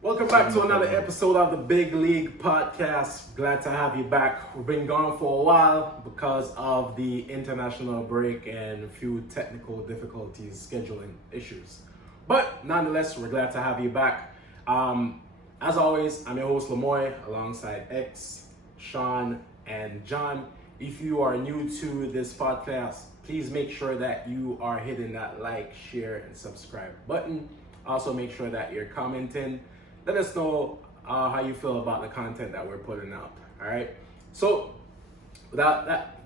Welcome back to another episode of the Big League podcast. Glad to have you back. We've been gone for a while because of the international break and a few technical difficulties, scheduling issues. But nonetheless, we're glad to have you back. As always, I'm your host Lamoy alongside X, Sean, and John. If you are new to this podcast, please make sure that you are hitting that like, share, and subscribe button. Also make sure that you're commenting. Let us know how you feel about the content that we're putting out. All right. So without that,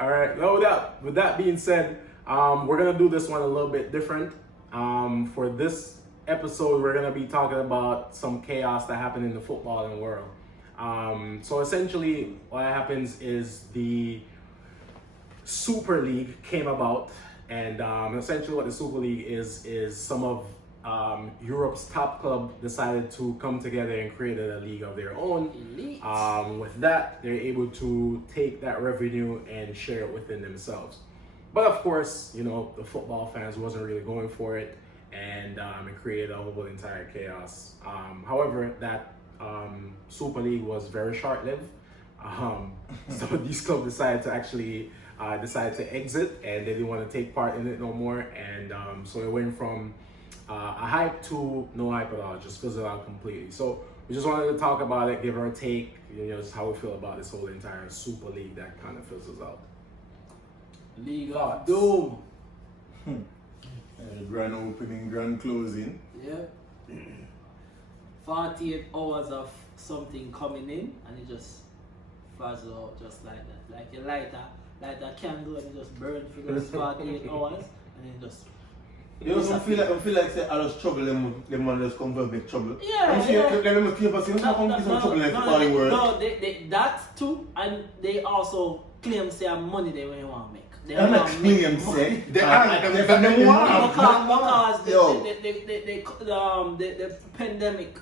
all right. Now with that being said, we're gonna do this one a little bit different. For this episode, we're gonna be talking about some chaos that happened in the footballing world. So essentially, what happens is the Super League came about. And essentially what the Super League is some of Europe's top club decided to come together and create a league of their own. With that, they're able to take that revenue and share it within themselves. But of course, you know, the football fans wasn't really going for it, and it created a whole entire chaos. However, that Super League was very short-lived. So these clubs decided to actually exit, and they didn't want to take part in it no more, and so it went from a hype to no hype at all, just fizzled out completely. So we just wanted to talk about it, give our take, you know, just how we feel about this whole entire Super League that kind of fizzles out. League of Doom. Grand opening, grand closing. Yeah. 48 hours of something coming in, and it just fizzles out just like that, like a lighter candle, and it just burn for those 48 hours, and then just. You also feel like say I just trouble them man just come for a big trouble. Yeah. No, they that too, and they also claim say money they want to make. They I'm not claim say they want because the pandemic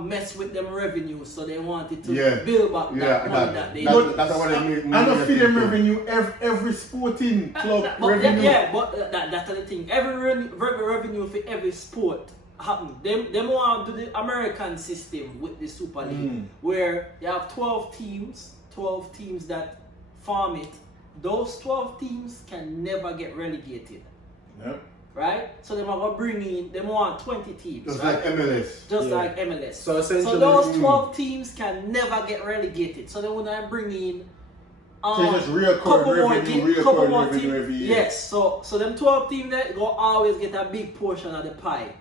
mess with them revenue, so they wanted to build back that money that they that's what I mean. I don't feed them revenue every sporting club revenue. But that's the thing. Every revenue for every sport happen. Them want to do the American system with the Super League, where you have 12 teams that farm it. Those 12 teams can never get relegated. Yep. Right? So they want to bring in, they want 20 teams. Just right? like MLS. Just like MLS. So essentially, so those 12 teams can never get relegated. So they want to bring in couple more teams every year. Yes, so them 12 teams that go always get a big portion of the pie.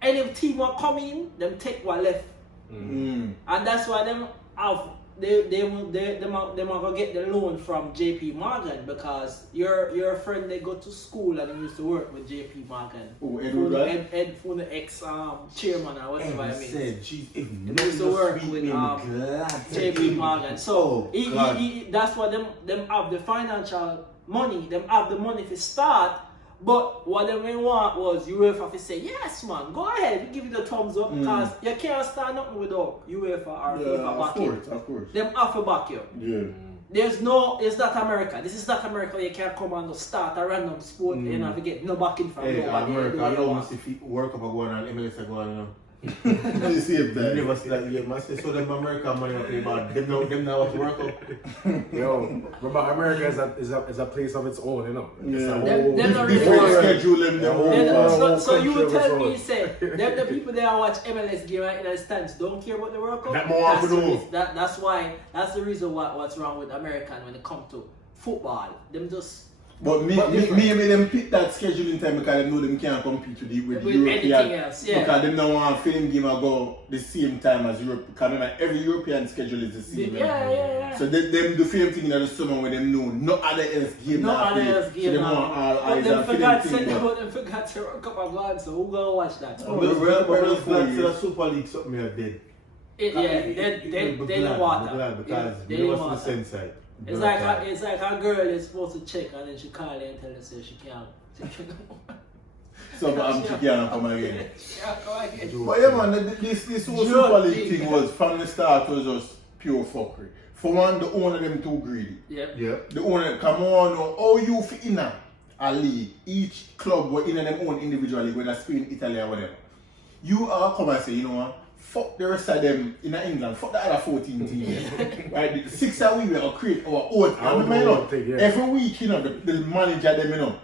Any team will come in, them take what left. And that's why them have they gonna get the loan from JP Morgan, because your friend they go to school and they used to work with JP Morgan. Oh, Ed for the ex chairman or whatever I mean. Said, geez, if they used to work with JP Morgan. So he that's why them have the financial money, them have the money to start. But what they want was UEFA to say, yes man, go ahead, we give you the thumbs up, because you can't start nothing without UEFA or FIFA back you. Of course. Them have to back you. Yeah. It's not America. This is not America. You can't come and start a random sport and have to get no backing from nobody. America, I don't see if you work up a go on MLS a go on, you know. You see if that. You never see that yet, man. So them American money up there, man. Them now what work up. Yo, remember America is a place of its own, you know. It's a whole different schedule. So you would tell me, say, the people that watch MLS game right in the stands don't care about the World Cup. That's the reason what's wrong with American when it comes to football. Them just. But me them pick that scheduling time because they know them can't compete with European. Anything else, yeah. Because them don't want film game to go the same time as Europe. Because remember, every European schedule is the same. Yeah. So them do film thing in the summer when them know no other else game. No other else game. So them want all eyes them on forgot film thing. Them forgot to World Cup of God, so who gonna watch that? The Super League something are dead. They don't want that. Because they don't want the sense side. It's like a girl is supposed to check and then she call her and tell her say she can't. So she can't come again. But yeah man, this whole Super League thing was from the start was just pure fuckery. For one, the owner them too greedy. Yeah. The owner, come on, how you fit in a league, each club were in them own individual league, whether Spain, Italy or whatever. You are come and say, you know what, fuck the rest of them in England, fuck the other 14 teams. Right, the 6 that we will create our own. Every week, you know, the manager them, you know,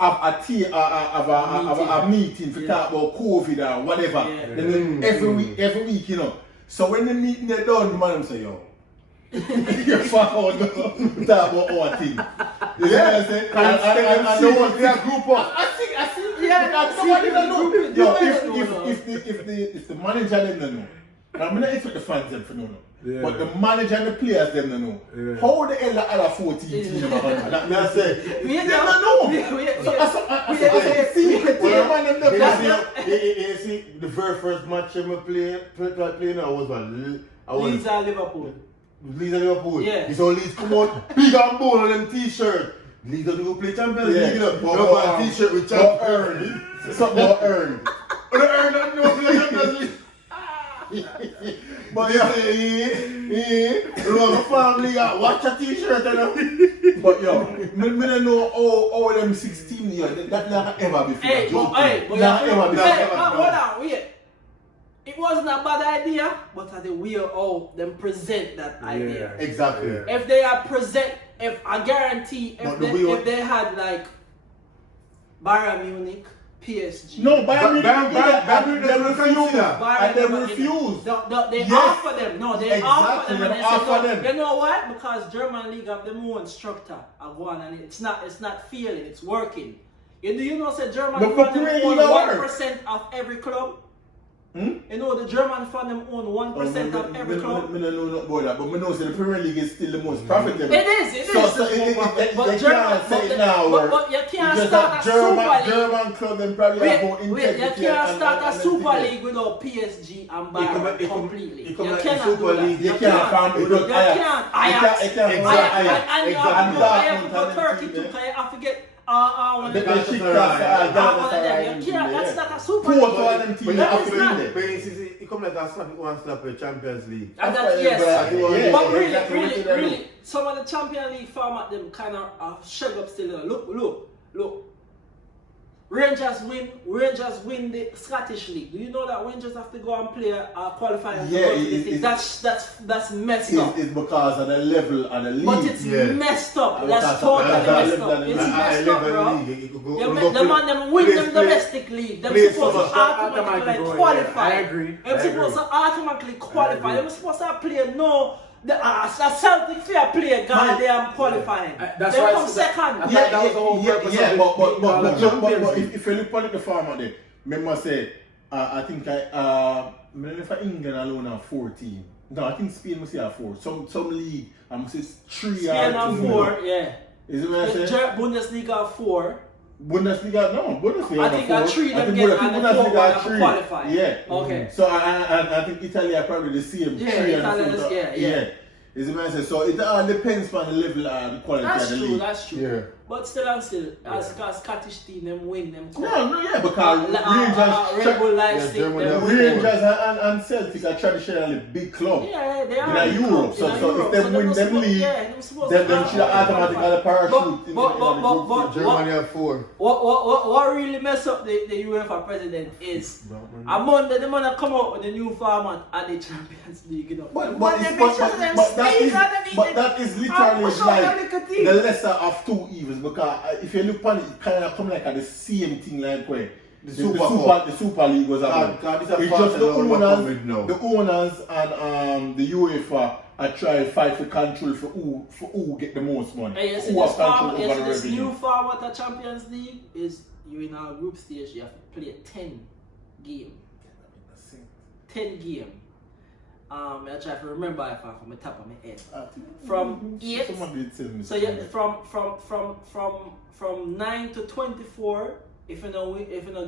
have a meeting to talk about COVID or whatever. Then every week, you know. So when the meeting is done, the man say, yo, you're fuck out, talk about our thing. You know what I'm saying? I don't want to group up. I see. Yeah, nobody don't know. Yo, if the manager them don't know, I'm not expect the fans them to know. Yeah. But the manager and the players them don't know. Yeah. How the hell the other 14 teams them are going to I say, they don't know. You see, the very first match I played now was one. Leeds and Liverpool. Leeds and Liverpool. Yeah. It's all Leeds come out big and bold on them t-shirt. Leeds don't go play Champions League, you know. But a t-shirt with Champions League. Something more earned. But the earned don't know play Champions League. But you know, the family watch a t-shirt, you know. But yo, me don't know all them 16 years. That never ever before. Hey, hold on, wait. It wasn't a bad idea, but the way how them present that idea. Exactly. If they are if I guarantee, if they had like Bayern Munich, PSG. No, Bayern they refused. They offer them. No, they offer them. And they say, no, you know what? Because German league have their own structure. I go on and it's not failing. It's working. Do you know? Say German own 1% of every club. You know the German fan them own 1% of every club. I don't know about that, but I know the Premier League is still the most profitable. It is. But you can't start a Super League. German club them probably have more integrity. You can't start a Super League without PSG and Bayern completely. You cannot do that. You can't. I have to go Turkey too. I have to get. That's not a Super League. It comes like a slap, one slap a Champions League. Yes. But really, some of the Champions League format them kind of shug up still. Look. Rangers win the Scottish League. Do you know that Rangers have to go and play qualifying? Yeah, that's messed up. It's because of the level of the league. But it's messed up. That's totally messed up. It's messed up, bro. The man them win them domestic league. They're supposed to automatically qualify. I agree. They're supposed to automatically qualify. They're supposed to play a Celtic fair play, goddamn qualifying. That's they why come second. That was the whole purpose but if you look at the format there, remember say, I think for England alone are 14. No, I think Spain must have 4. Some league, I must say 3 Spain have 4, yeah. Is it what I say? Bundesliga 4. Bundesliga, no. Bundesliga I think I 3 them get and the 4 have to qualify. Yeah. Okay. So I think Italy are probably the same. Yeah, 3 and 4. Yeah. Is it what I say? So it all depends on the level and the quality of the league. That's true. Yeah. But still, as Scottish team, them win them. Because Rangers and Celtic are traditionally big club. Yeah, they are in Europe. So if they win them league, then them should automatically parachute in the Germany have 4. What really mess up the UEFA president is among the man come out with the new format at the Champions League, you know. But that is literally like the lesser of two evils, because if you look at it, it kind of come like at the same thing like where the Super League was about. It's just the owners and the UEFA are trying to fight for control for who get the most money. Hey, this new format of Champions League is you in our group stage, you have to play 10 game. 10 game. I try to remember if I'm from the top of my head. From 8, so yeah, from 9 to 24. If you don't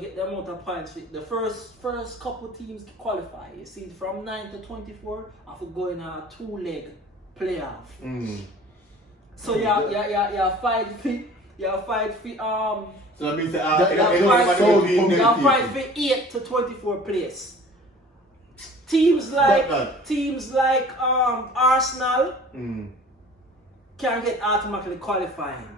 get the amount of points, the first couple teams qualify. You see, from 9 to 24, I have to go in a 2-leg playoff. So you fight for So that means you fight for 8 to 24 place. teams like that. Arsenal Mm. can get automatically qualifying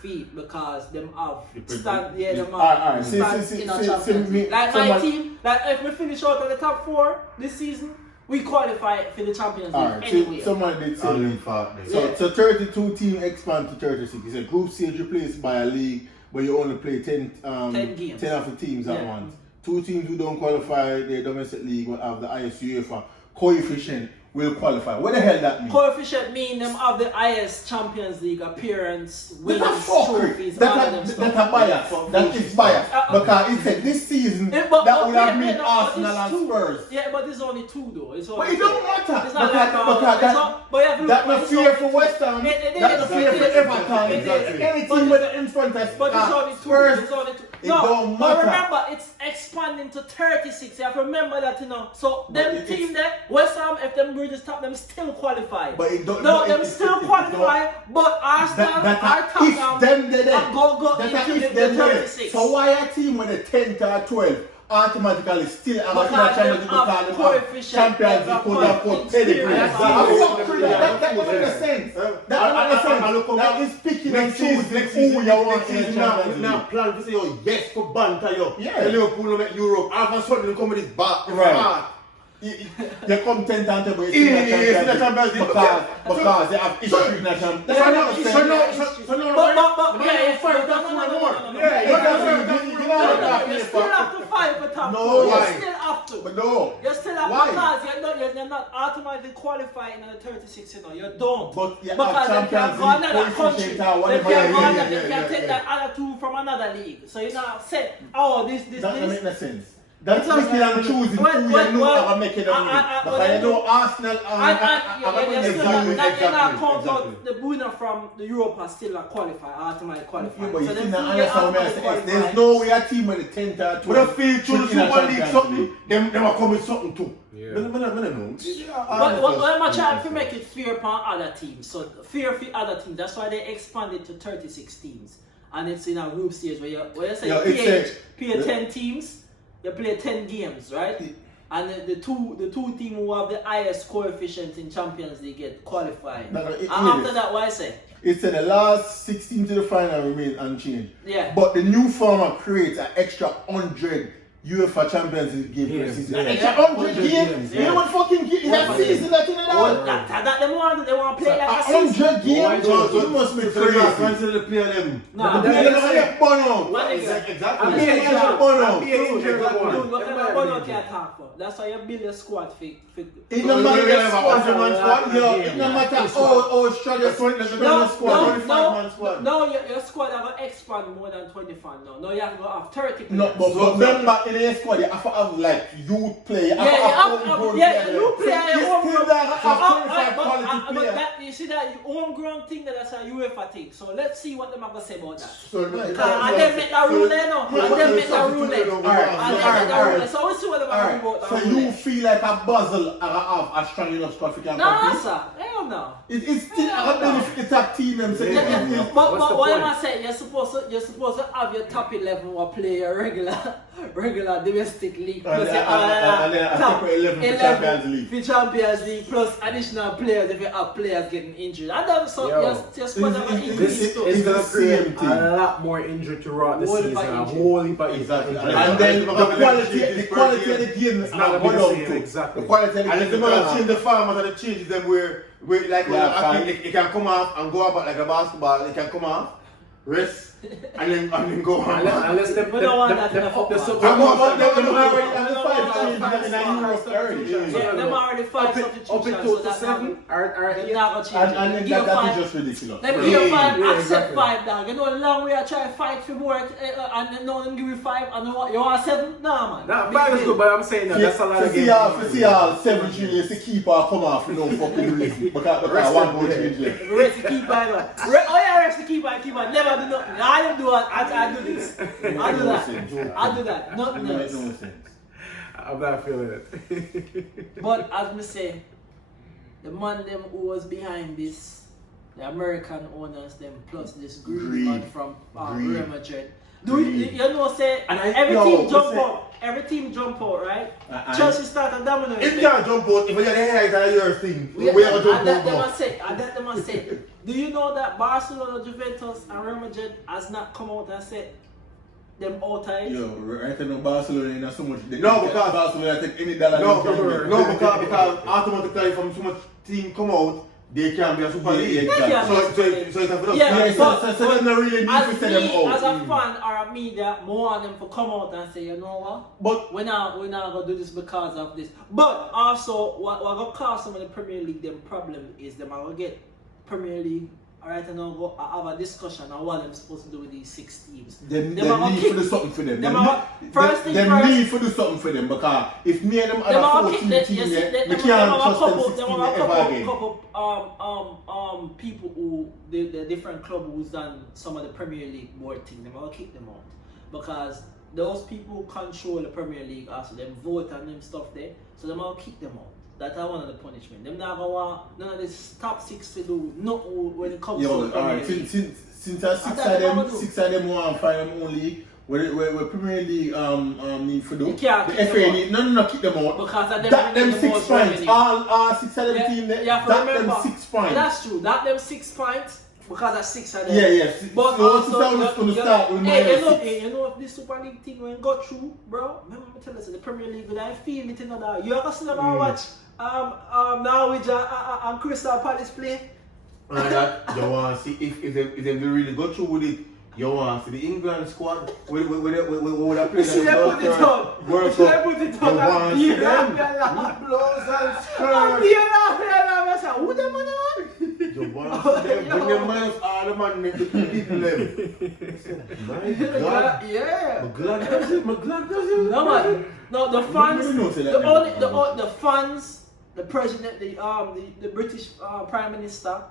feet because them have stand Alright, stands see, in a see, Champions see, League. Like my someone- team, like if we finish out in the top 4 this season, we qualify for the Champions League Alright, anyway. someone did say Only that. for Yeah. So 32 team expand to 36. It's a group stage replaced by a league where you only play 10 games. 10 of the teams at Yeah. once. 2 teams who don't qualify their domestic league will have the highest UEFA coefficient will qualify. What the hell that means? Coefficient mean them have the highest Champions League appearance, wins, That's trophies, all of them a stuff. bias. That is bias. Because it said this season Yeah, that would have yeah, been no, Arsenal it's and two. Spurs. Yeah, but there's only 2 though. It's But only it don't matter. It's not Because like but you have to look that's at not it's fair only for two. West Ham. It That's not is, fair it for is, Everton. it is. Any But team it's- with the in front of But it's only 2. Spurs. It's only 2. It No, don't but matter. remember, it's expanding to 36. You have to remember that, you know. So But them it's- team there, West Ham, if them bridges top, them still qualify. But it don't. No, but them it still don't- qualify, but Arsenal That are top if now. them they there. And go That into if the them there. 36. So why a team with a 10 to a 12 automatically still have a Because Champions them League because have they coefficient, have Champions they have League could have got pedigree. experience. That doesn't make sense. That doesn't make sense. That is picking and choosing who you want in the Champions now League. plan to say, oh, yes, for banter, yo. Yeah. The Liverpool will make Europe. All of a sudden, they come with this back. Right. You come 10 times but it's Yeah, it's in the Champions League. because they have history in the Champions League. So no, But yeah, fight no, that no, two no, and no, more. no, no, Yeah, no. you can You know what I'm You saying? still have to fight for top No, 4. You why? still have to. But no. You still have Why? because you're not automatically qualifying in the 36, you know. You don't. But you have because they can Champions go League another country. coefficient or They whatever. can go Yeah, another, yeah, they yeah, can take yeah. that other 2 from another league. So you're not saying, oh, this. That doesn't make no sense. That's It's picking and choosing who you know are making the money. Because you know Arsenal You're not count out the winner from the Europa still qualify, automatically qualify. But you So see them now, two get understand what I'm automatically saying? qualify. There's no way a team with a 10 to 12. But I feel through should in a Super League Champions something, League. them are coming something too. Yeah. I don't know. But what am I trying to make it fair upon other teams? So fair for other teams. That's why they expanded to 36 teams, and it's in a group stage where you say Yeah, play 10 teams, you play 10 games, right? And the two teams who have the highest coefficient in Champions League get qualified. No, And it after is. that, what I say? It said the last 16 to the final remain unchanged. Yeah. But the new format creates an extra 100 UEFA Champions League game per season. An extra 100 games. You know what fucking game? It's a season that in it out. That they want to play like a 100 season. games. You must be crazy. Cancel the play them. No, You don't get burn out. What is Exactly. I'm being injured. I'm being injured. Dude, what kind of ball can't talk for? That's why you build a squad for. It no matter the squad, yo, it no matter how strong your squad, No, your squad have to expand more than 25 now. No, you have to go have 30 players. No, but remember in the squad, you have to have like youth play. You have you play at your still homegrown. there have 25 quality But players. that, you see that homegrown thing that's a UEFA thing. So let's see what them have to say about that. And Alright, then make that rule there now. And then make that rule there. alright. So we'll see what them have to do about So that. you feel like a Basel have a strong enough squad for can No, compete? sir. Hell no. It's still a benefit the top team them say. But What's the what point? am I saying? You're supposed to have your top 11 who play your regular domestic league And plus then a top separate 11 for Champions League. For Champions League plus additional players if you have players getting injured. And then so your squad have an injury This too. is going to the create same thing. a lot more injury throughout the Whole season. heap of A injury. whole heap of Exactly. injury. And then the quality of the game is not not gonna be the gone same, up too. exactly. The quality of the And if game they're is gonna gone change up. the format and the changes them where like it can come off and go about like a basketball, it can come off, rest, and then go on. Unless they We don't want that in a up the football. I'm substitution. not them No, already no, and the no, five no, changes no, in no, a Europe already. Yeah, them already five Up substitutions. it So to that's 7 or They're 8. not gonna change it. And then Give that five. is just ridiculous. Let me give you 5, Yeah, accept exactly. 5 dog. You know how long we are trying to fight for more and then no them give you 5 and you want 7? Nah man. Nah, 5 is good, but I'm saying that that's a lot of games. To see all 7 juniors to keep our come off for no fucking reason. Because one goal change left. Rest the keeper. Oh yeah, rest the keeper. Never do nothing. I don't do it. I do this. I do that. Nothing It else. makes no sense. I'm not feeling it. But as me say, the man them who was behind this, the American owners them plus this greedy Greed. man from Greed. Real Madrid. Do you know say And every team jump out? Every team jump out, right? Chelsea start a domino. If you can't jump out, if you get the hair of your thing, we are going to jump out. Them I say. Do you know that Barcelona, Juventus, and Real Madrid has not come out and said them outside? Yo, right now Barcelona ain't so much. No, because Barcelona take any dollar. No, because automatically from so much team come out, they can be a Super League. So it's a so they're not really need to send them out. As a fan or a media, more want them to come out and say, you know what? But we're not gonna do this because of this. But also, what gonna cause some of the Premier League them problem is them are gonna get Premier League. Alright, and now go have a discussion on what they're supposed to do with these 6 teams. They need to do something for them. They need to do something for them because if me and them are 14 teams, we can't trust them 16 ever again. Couple people who the different club who's done some of the Premier League board thing, they're gonna kick them out because those people who control the Premier League also them vote and them stuff there, so they're gonna kick them out. That's one of the punishment. Them not gonna want none of this top 6 to do nothing when it comes to the Premier League. Since 6 of them want to find them only where Premier League need to do. The FA need no kick them out. Because of them that them 6 points. Revenue. All 6 of them team there. That them 6 points. That's true. That them 6 points because of 6 of them. Yeah. But so also, going to start with you know if this Super League thing when go through, bro. Remember me tell us the Premier League when I feel it in another. You ever seen them watch Norwich and Crystal Palace play? And that you want to see if they really go through with it. You want to see the England squad with that play. Should I put it on? World Should I Cup. put it You on? want to see them. Blows and skirts. Who them on? You want to see them. Bring them minus all the man the people them. My God. Yeah. My glad does it. No man. No, the fans. The fans, the president, the British Prime Minister,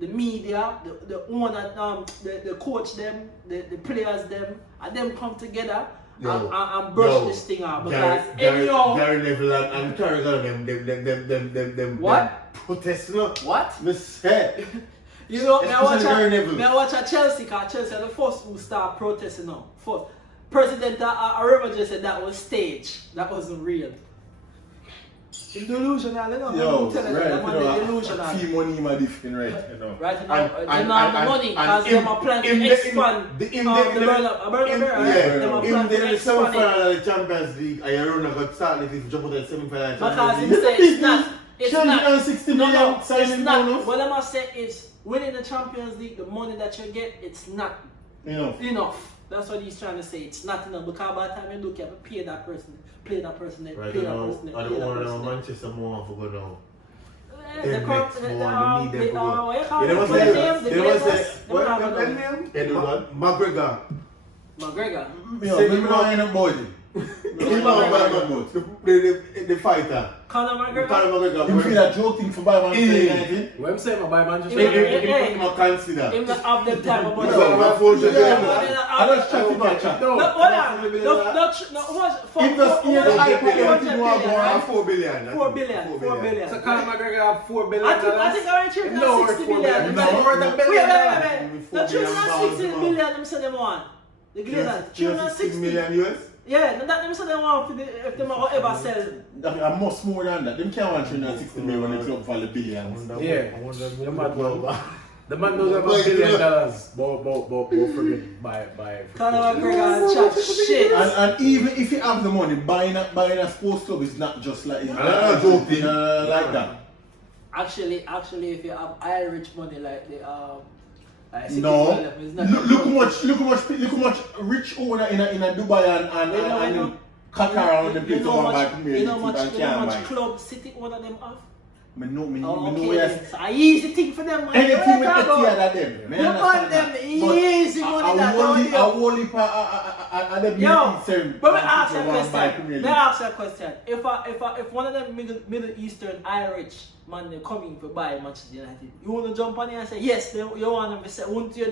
the media, the owner, the coach, them, the players, them, and them come together and brush this thing out because anyhow. Gary Neville and Carragher, them. What? Protesting. What? Me say. You know, I watch a Chelsea, because Chelsea are the first who start protesting now. First. President Arima just said that was staged. That wasn't real. It's delusional, you know. Yo, right, delusional. Fee money my different, right, you know. Right, now, they don't have the money because they are planning to expand the semi-final of the Champions League, and you're running a start if you jump out the semi-final because he said it's not. It's not. What I must say is, winning the Champions League, the money that you get, it's not enough. That's what he's trying to say. It's not enough because by the time you look, you have to pay that person, pay that person, right pay now, that person. I don't want to Manchester more for go now. McGregor. The fighter. Conor McGregor. You feel that joking for buy Manchester? What I'm saying about Manchester United? Consider. Him not have them time about I don't chat to my chat. No, $4 billion. 4 billion. So Conor McGregor have $4 billion. I think I reached No, 60 $4 billion. billion. More than $1 billion. Wait. The 360 billion them say them want. The Glazers. 360 million US? Yeah, that them say they want if them are ever sell. I must more than that. Them can't want 360 million when they club for the billions. The man doesn't have $1 billion. But forget by. Conor McGregor chat shit. And even if you have the money, buying a sports club is not just like like that. Actually, if you have Irish money like the no. Look how much rich owner in a Dubai and Qatar and the place over by Premier You know how much club City owner them have? Me know Okay, yes. it's an easy thing for them. Man. Anything with Etihad at them. You want them easy money that don't you. I won't leave at the Yo, but let me ask you a question. If one of them Middle Eastern Irish man they coming to buy Manchester United, you want to jump on here and say yes, you want them to say, won't you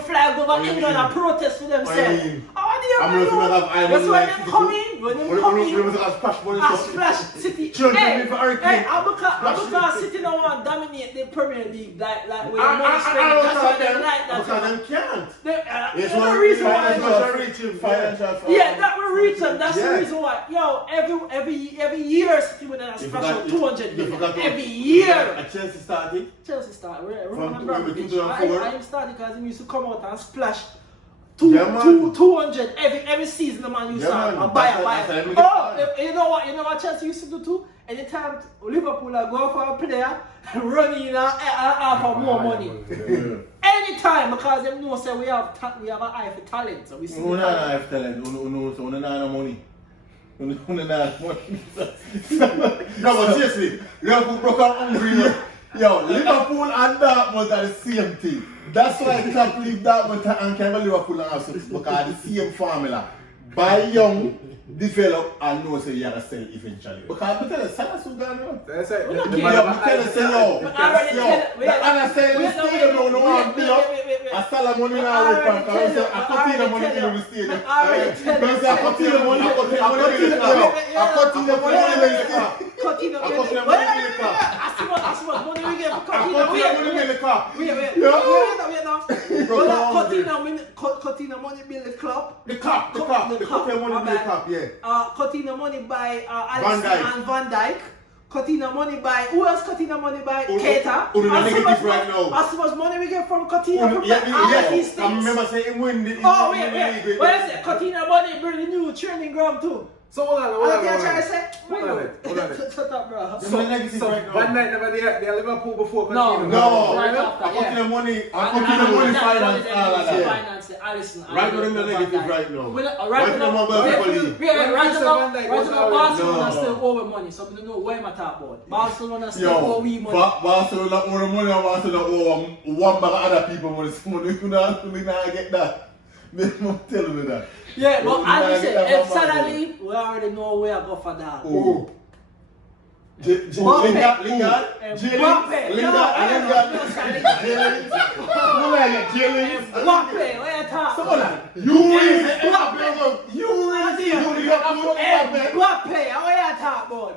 flag over England and protest for them say, oh there, I'm man. gonna have That's Iron why Man them come in. When them come in, a splash money. a splash City. Children Hey, live for Hurricane. hey, Abuka City now want to dominate the Premier League like with the money I spending. don't That's why know they them. like that. Because them can't. There's no reason why. Yeah, that will reach them. That's the reason why. Yo, every year City with a splash of 200 million. Every year. A Chelsea started. Chelsea started. From Remember, 2004. I started because he used to come out and splash Yeah, man. 200 every season. The man used to buy. That's Oh, you know what Chelsea used to do too? Anytime Liverpool go for a player, run in and offer more money. Anytime, because they know say we have an eye for talent, so we see. We don't have talent. We don't have money. We don't have money. No, but seriously, Liverpool broke out hungry. Yo, Liverpool and Dortmund are the same thing. That's why I can't believe Dortmund and Canberra Liverpool and have success because the same formula. Buy young, develop, and know say you have to sell eventually. Because I tell you, Salah soon gone now. That's it. We're not The kidding. man- I tell you, say yo, the understand the stadium no one build up. I sell the money now with bank. I say I cut in the money in the stadium. Because I cut in the money, I cut in the money in the club. I cut in the money in the club. Cutting up. I cut in the money in the club. As much money we get for I cutting cut up. in the money in the club. Cutting the money build the club. The cup. The money in the cup, yeah. Cutting the money by Van Alisson Dijk. and Van Dijk. Cutting the money by who else? Cutting the money by Keita. Who As negative right now? much money we get from Coutinho from Yes. I remember saying win the Oh wait. What is it? Coutinho money bring the new training ground too. So hold on. I try to say. Hold on it. Shut up, bro. So negative right now. Van Dijk never there Liverpool before. No. Coutinho. No. Right after, I cut the money. I And cut the money that finance. All of that. finance Alisson. Right now in the negative right now. Right now, Van Dijk was Barcelona always- still owe money, so we don't know where my top about. Barcelona still Yo, owe we money. Barcelona owe the money and Barcelona owe one bag of other people money. So money you not get that. I'm telling you that. Yeah, but You as not you get say, that if from Salah Barcelona. leave, we already know where I go for that. Oh. Mbappe. Lingard. Mbappe, where you talk? Mbappe, where you talk about?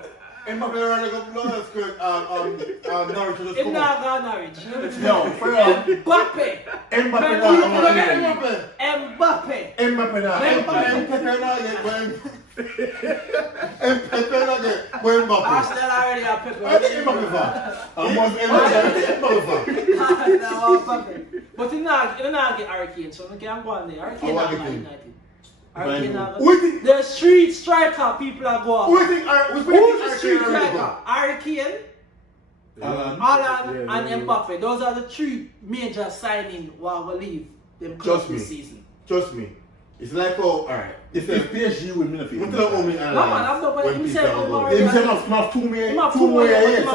Mbappe running up Lawrence skirt, Norwich just Him come not up. gone Norwich. Yo, for real. Mbappe. Mbappe Arsenal already have But he not get Hurricane, so we can't go on there. Hurricane not Man United. Hurricane not go. The street striker people are going. Who's the street striker? Hurricane, Haaland, and Mbappe. Those are the three major signings who are going to leave them clubs Trust me. this season. Trust me. It's like, alright. If PSG will win the You tell me, No man, I'm not going to himself over. Him say not two more years.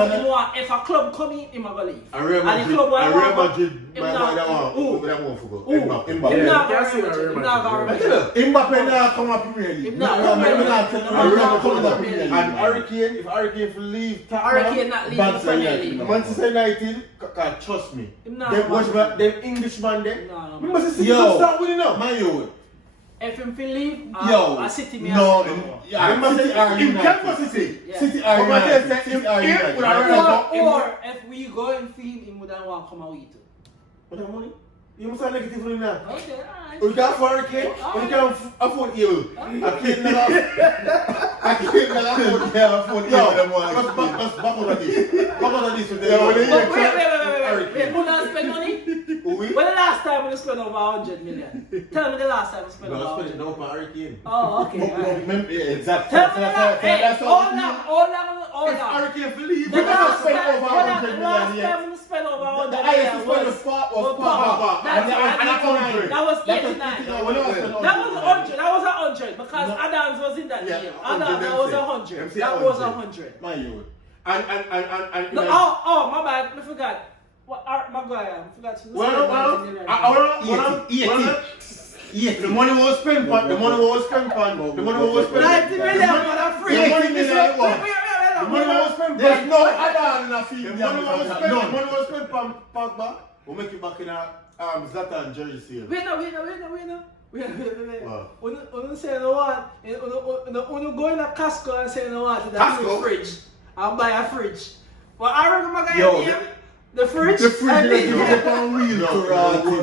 If a club come in, him go leave. And Real And the club Madrid, will my want- boy that Who? one, that one for go. Who? Mbappe. Him Mbappe. not Yeah, going can't see to that Him Real not going Madrid. to Mbappe now come up Premier League. Him not come up Premier League. And Hurricane, if Hurricane leave, Hurricane not leaving the Premier League. Manchester United, trust me. Him not Them going watch them Englishman them. No. Remember, City Yo. don't start winning up. Man, yo. If him feel leave, Yo. I City me. No. Remember, City are in United. Kansas City. Yeah. City are But my United. friend said, City are if United. would I rather go- Or if we go and feel him, would I want to come out with it? What that money? You must have negative in that. Okay, alright. We can't afford Hurricane, we can't afford you. I can't never afford you. Let's back on this. Back on this. Wait, who not spend money? Who we? When the last time we spent over 100 million? Tell me the last time we spent over No, 100 spend it million. down for Hurricane. Oh, okay. alright. Exactly. Tell me the last. Hey, hold If on. Hurricane believe, The We never last spent time, over hold on, 100 the last million yet. time we spent over The 100 highest million spend was was Pogba. That's And right. that's 100. That was That's 89. No, we never spent That was 100. That was 100 because No. Adams was in that Yeah, year. 100 Adams, that was them 100. say. That was 100. Man, yo. and No, oh, my bad. I forgot. What Art Maguire? I forgot to say. The money was spent on. The money was spent on. The money was spent 90 million for the free. The money is like what? The money was spent. There's no other in a The field. money was spent. The None. money was spent on Pogba. We'll make it back in a Zlatan jersey sale. Wait now. Wait. Wow. Uno say no what? Uno go in a Costco and say no what? Costco? Fridge. I'll buy a fridge. Well, I remember the fridge. The fridge and is the- on wheel. Yo.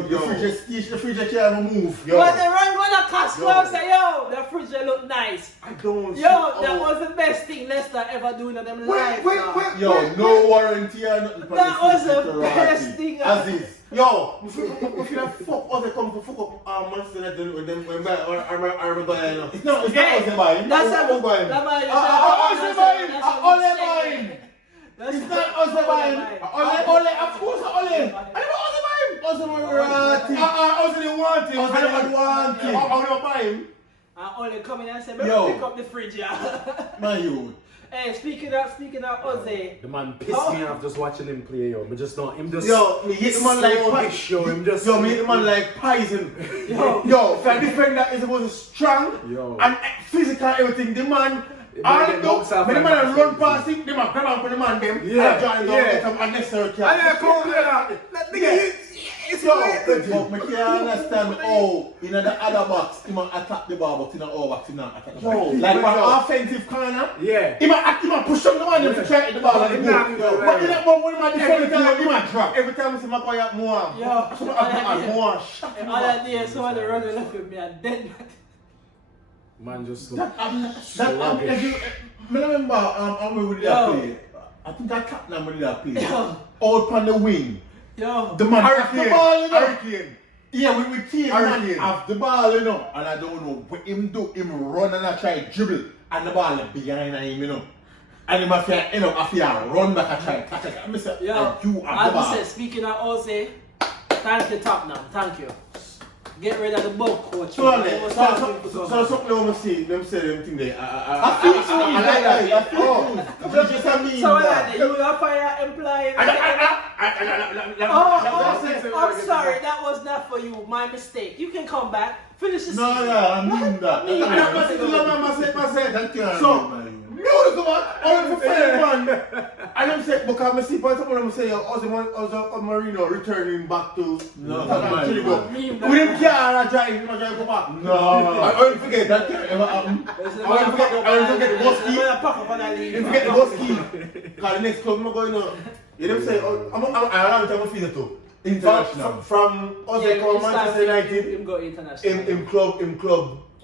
The fridge can't move. Yo. When they run go to Costco Yo. and say, yo, the fridge they look nice. I don't see. Yo, that was the best thing Leicester ever doing in them life. now. Yo, no warranty or nothing. for That the was fridge the Ferrari. best thing. Aziz. Yo, if you fuck other come to fuck up Manchester United with them when I remember It's not us buying. That's Us a buying. That's buying. It's not us buying. Ole, of course, Ole. I never us buying. Us buying. I didn't want it. Us don't want it. I don't buy him. Only come in and say, Yo. pick up the fridge, yeah. Man, you. Hey, speaking of Ozzy. The man pissed me off just watching him play, yo. Me just not him just. Yo, me hit the man like sluggish, yo. Him just. Yo, me hit the man like poison. Yo. For a defender is supposed to strong Yo. and physical everything. The man, all get the knocks off when the and man back. run past him, the man grab on for the man them. Yeah, And join yeah. get some unnecessary I catch. didn't come there now. That nigga, it's But late. I can't understand how in the other box, he might attack the ball, but in the other box, he not attack the ball. Yo, Like yo. on offensive corner, Yeah. he might push on the man to try to hit the ball and the Exactly. goal. But in that one, when he might defend Every the time, he might drop. every time I see my boy up more. Yo, all More shot. that day, somebody running left with me and dead. Man just That, sluggish. I remember when we did that play. I think that Tottenham when we did that play. Yo. Out on the wing. Yo. The man have the ball, you know. Hurricane. Yeah, we team man Hurricane. have the ball, you know. And I don't know what him do. Him run and I try to dribble. And the ball behind him, you know. And him after, you know, after run back and try to catch it. And I say, Yo, you have as the we ball. said, speaking of Ozzy, thank you, Tottenham. Thank you. Get rid of the bulk coach. So something I see, them say them thing there. I feel so like that. I feel Oh. just a mean So that. you will fire employee. I'm sorry, that was not for you. My mistake. You can come back. Finish the season. No, I mean that. So, no, come on. Only for fair man. And I'm saying, because I see part of them say, Ozzy Marino returning back to No, Tottenham. no. With him car drive, go back. No. I won't forget That that. can't ever happen. I won't forget the bus key. Pack up and I leave. You forget the bus key. Because the next club I'm going to. You know what I'm saying? I'm around time to feel it too. International. From Ozzy come Manchester United. Him go international. In club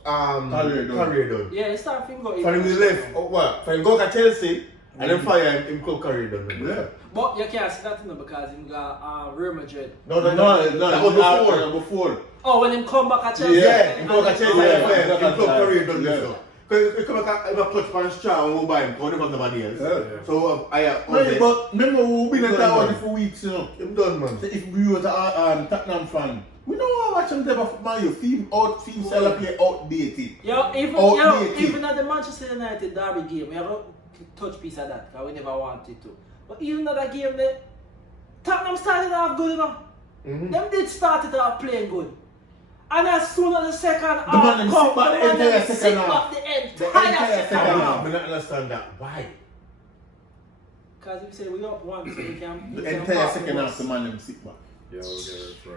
career done. Yeah, it's time for him go For him international. he left, for him go to Chelsea and then fire him club career done. Yeah. But you can't see that because him got Real Madrid. No, That was before. Oh, when him come back at Chelsea. Yeah, him go to Chelsea Yeah, and fire yeah, him club career done. yeah. So. Because he come back and clutch pan straw and go buy him, because he got nobody else. Yeah. So Man, but remember we've been at that one for weeks, you know. him done, man. So if we was a Tottenham fan, we don't want to watch them there for man. Your team style play outdated. Even at the Manchester United derby game, we have a touch piece of that because we never wanted to. But even at that game, there, Tottenham started off good enough. Them did start it off playing good. And as soon as the second half man them sit back the entire second half. The entire entire second second half. half. I don't understand that. Why? Because if you say we don't want so we can... The entire second half, the man them sit back. Yo, get it, bro.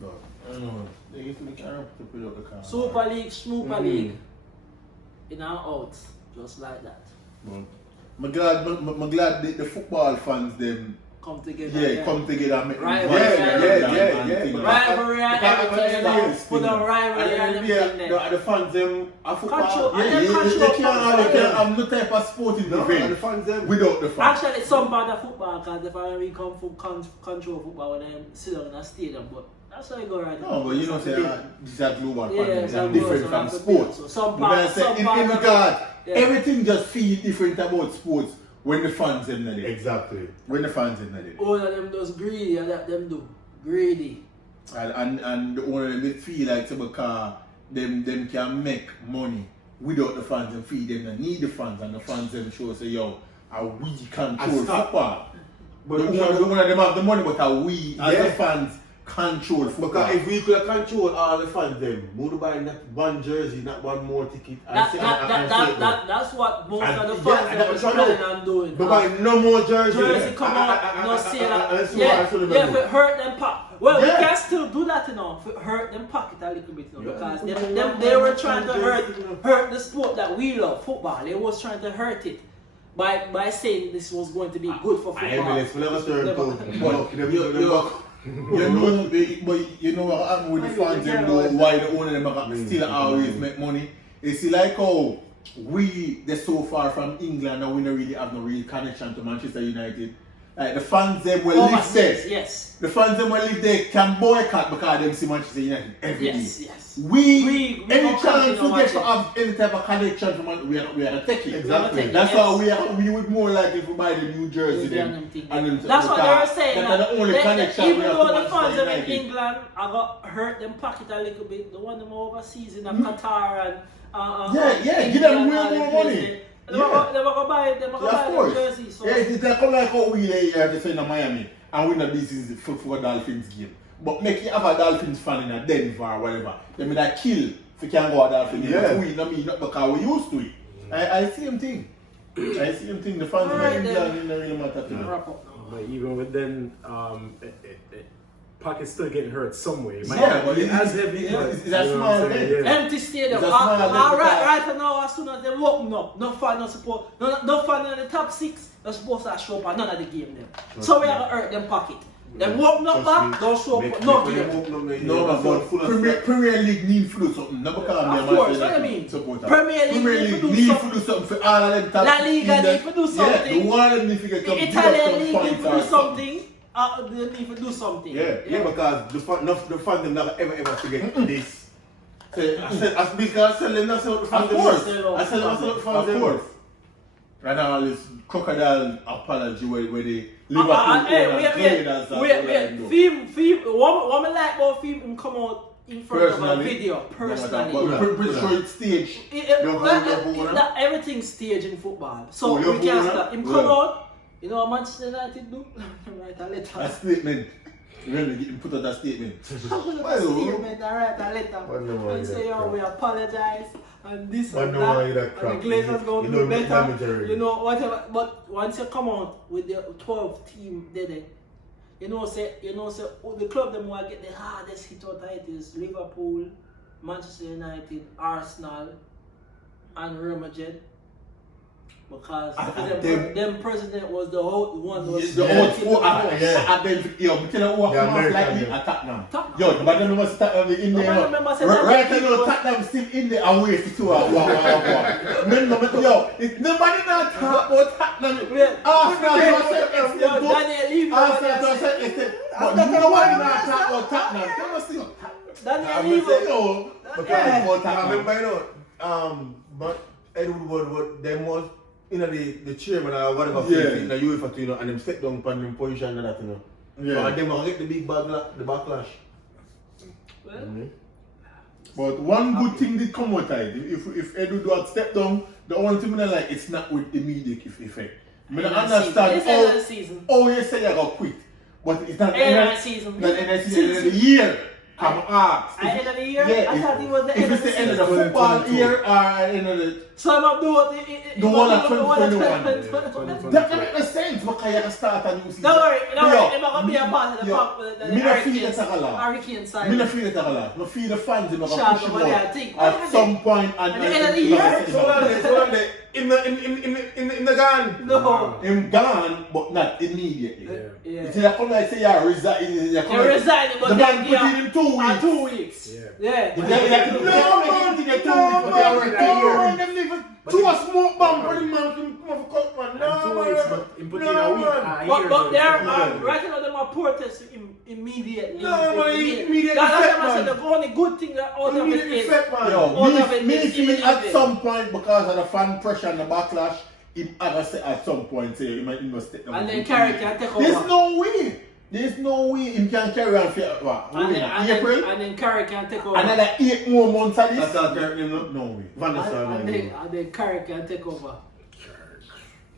No, I don't know. They used to be carrying up to put up the car. Super League, Super League. In and out. Just like that. I'm glad the football fans them Come together. come together and make Rivalry. Rivalry and everything. Put on rivalry and everything there. The fans them a football. Control. They can't have no type of sporting No, event the fans them. without the fans. Actually, some part of football, because if I really come from control football when I sit down in a stadium, but that's how you go right now. No, but you know, say these are global Yeah, partners, it's a and different global, from so sports. so some But I part- say some in part of it- regard, yeah. everything just feel different about sports when the fans in there. Exactly. When the fans in there. All of them does greedy, and that them do. Greedy. And the owner they feel like say because them can make money without the fans and feel them they need the fans and the fans them show say yo, we control And stop. football. But the owner them have the money but we as Yeah. the fans control football. Because if we could control all the fans them, we would buy not one jersey, not one more ticket. That's what most And- of the yeah, fans and are that's what I planning know. on doing. We buy no more jerseys. Jersey come out, no sale. And so Yeah, that's what if they it hurt them pop. Well, Yeah. we can still do that, you know, to hurt them pocket a little bit, you know, because they were trying to hurt the sport that we love, football. They was trying to hurt it by saying this was going to be good for football. You know what happened with the fans, them though, why the owner them still always make money. You see, like how they're so far from England and we don't really have no real connection to Manchester United. Like the fans them will live there. Yes. The fans them will live there can boycott because them see Manchester United every day. Yes. We any don't chance continue we get to watching. have any type of connection from Man, we are taking. Exactly. That's why we would more likely if we buy the New Jersey them. That's what they were saying. That's the only connection even we have though to the fans Manchester in United. England, I got hurt them pocket a little bit. The one them overseas in Qatar and give them real more money. They were gonna buy the jersey. So. Yeah, it's like come like how we here to say in Miami and we know this is for Dolphins game. But make you have a Dolphins fan in a Denver or whatever. They mean that kill if you can't go a Dolphins game. Yeah. We not me, not because we used to it. I see him thing. I see him thing. The fans Alright, in then. England it don't really matter to me. Wrap up now. But even with them, pocket's still getting hurt some way. Yeah, but it's as heavy. yeah, but it's you a know small what I'm saying? thing. Yeah. Empty stadium. It's a small Right now, as soon as they open up, no fan, no support, no fan in the top 6, they're supposed to show up at none of the game them. So we have to hurt them pocket. Them open up back, don't show up, no game. No, but Premier League need to do something. Not because Of I'm course, a what Man I United mean. supporter. Premier League need to do something. for all of them. Top La Liga teams need to do something. Yeah, the one of them need to get some Italian league points need to or do something. They need to do something. Yeah, because the fans them never ever forget this. Of Because selling that's what the fans them course. do. I said that's what the fans Of them course. do. Right now, this crocodile apology where the Liverpool owners played as Film. What I like about film him come out in front of a Personally? video personally. But we're pretty sure it's staged. Everything's staged in football. So Oh, we can't stop. Him come Yeah. out. You know what Manchester United do? Write a A letter. statement. Really, you put out a statement. I write a letter Wonder why and say, that oh, crap. we apologize and this and Wonder why that. that And crap. the Glazers going You to do know, better. mandatory. You know, whatever. But once you come out with the 12 team, then you know, the club them will get the hardest hit out of it is Liverpool, Manchester United, Arsenal, and Real Madrid. Because them president was the whole one that was The old four, yeah. and then, yo, we tell you what, The come off like American, me, yeah. attack now. Tottenham. Yo, but then we must start in there. Nobody remember saying Right that now, Tottenham still in there and wait for 2 hours. Yo, nobody not talk about Tottenham. Arsenal don't say it's Daniel Levy. Arsenal don't say it's but nobody not talk about Tottenham. Can you see? Daniel Levy. I remember, you know, but Edward Wood, them was, you know, the chairman or whatever, Yeah. in the UEFA, you know, and them step down upon them position and that, you know. Yeah. So, and them will get the big backlash. Well, But one good thing did come out of it. If Edward had stepped down, the only thing I like, it's not with immediate effect. I mean, I understand It's end of the season. you say you got quit, but it's not End of the season. Not end of the season, end of the year. I'm asked. At end of the year? Yeah, I thought it was the if end of it's the the end of season. the football year or end of the... So I'm up doing The one at 2021. That doesn't make sense because you can start a new season. Don't worry, Yo, they're not going to be a part of the yo, pop with the me not feel it a lot. Hurricane side. Me not feel it a lot. I feel the fans in Shout push it out what out they think. at some point and At the end of the year? So on there, in the gun. No. him gone, but not immediately. Yeah. It's like come like say you resign. You're resigning, but The then man put in him 2 weeks. 2 weeks. Yeah. No man, them never two a smoke bomb for the man to come off a cut man. No man. But they're right now them are protest immediately. No, but immediate That's effect, why I said man. the only good thing that out of it Immediate is effect, man. All of Yo, it me is feel at immediate. some point because of the fan pressure and the backlash, he ever say at some point say he might take them. And then Carrick can take over. There's no way. There's no way he can carry on for what? April? And then Carrick can take over. Another 8 more months of this? That's all Carrick name, no? No way. Van der Sar, And man. then Carrick can take over.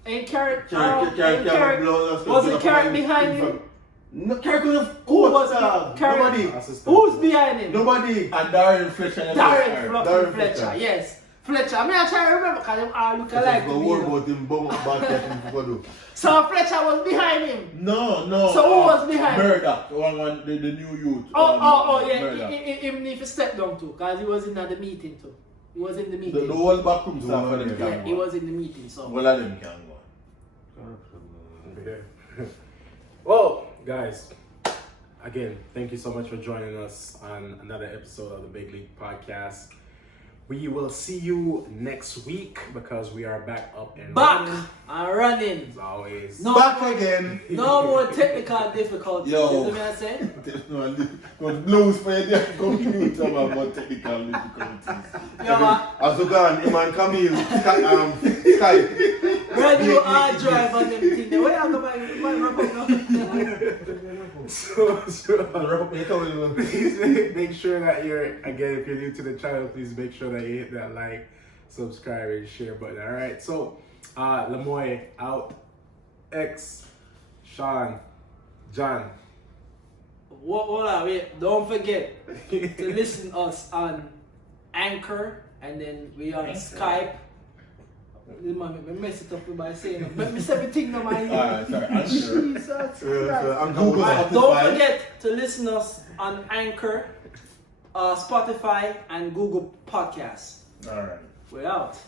And Carrick, Carrick was it Carrick behind him? No, Carrick was Who was Nobody. Who's behind him? Nobody. And Darren Fletcher. Darren Fletcher, yes. Fletcher. I mean, I try to remember because them all look alike. Go worry about him, bum basket for do. So Fletcher was behind him. No. So who was behind? Murdoch, the new youth. Yeah. Murdoch. Even if he stepped down too, because he was in the meeting too. He was in the meeting. The whole backroom staff for them Yeah, can he go. was in the meeting. So. All of them can go. Yeah. Well, guys, again, thank you so much for joining us on another episode of the Big League Podcast. We will see you next week because we are back up and running. as always. No Back more, again. No more technical difficulties. Yo. You know what I'm saying? No blues for you there. Computer about technical difficulties. Yo, Azugan, Iman Camille, Skype. radio hard drive and everything. Where are you Please make sure that if you're new to the channel, please make sure that you hit that like, subscribe, and share button. All right. So, Lamoy out. X, Sean, John. Wait. Don't forget to listen to us on Anchor, and then we are on Skype. I mess it up by saying it. But miss everything no man. Sorry, Anchor. Jesus Google, Don't forget to listen to us on Anchor, Spotify, and Google Podcasts. Alright. We're out.